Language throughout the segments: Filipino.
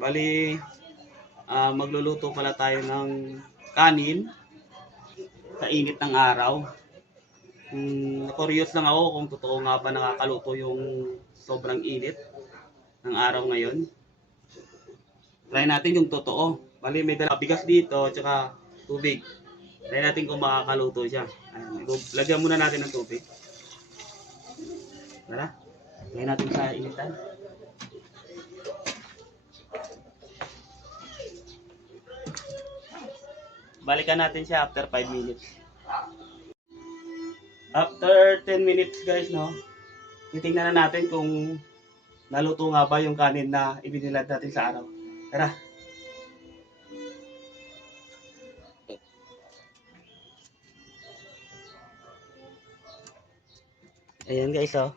Bali, magluluto pala tayo ng kanin sa init ng araw. Curious lang ako kung totoo nga ba nakakaluto yung sobrang init ng araw ngayon. Try natin yung totoo. Bali, may dala bigas dito, tsaka tubig. Try natin kung makakaluto siya. Ayan, lagyan muna natin ng tubig. Tara, lagyan natin sa initan. Balikan natin siya after 5 minutes. After 10 minutes guys, no, titingnan na natin kung naluto nga ba yung kanin na ibinilad natin sa araw. Tara. Ayan guys, oh.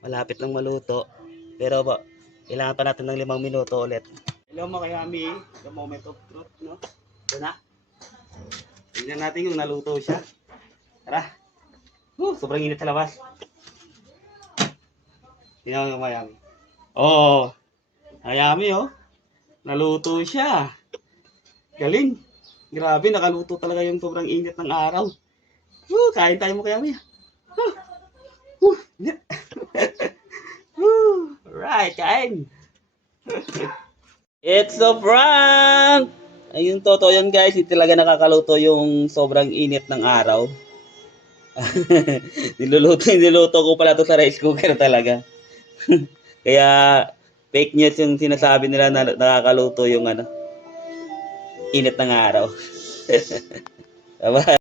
Malapit lang maluto. Pero ba, kailangan pa natin ng 5 minuto ulit. Hello mga kayami, the moment of truth, no? Ito na. Tingnan natin kung naluto siya. Tara. Sobrang init sa labas. Tingnan mo kayami. Oh, kayami oh. Naluto siya. Galing. Grabe, nakaluto talaga yung sobrang init ng araw. Kain tayo mo kayami. Right, kain. It's a prank! Ayun, totoo yan guys. Hindi talaga nakakaluto yung sobrang init ng araw. Niluto ko pala to sa rice cooker talaga. Kaya fake news yung sinasabi nila na nakakaluto yung init ng araw. Bye.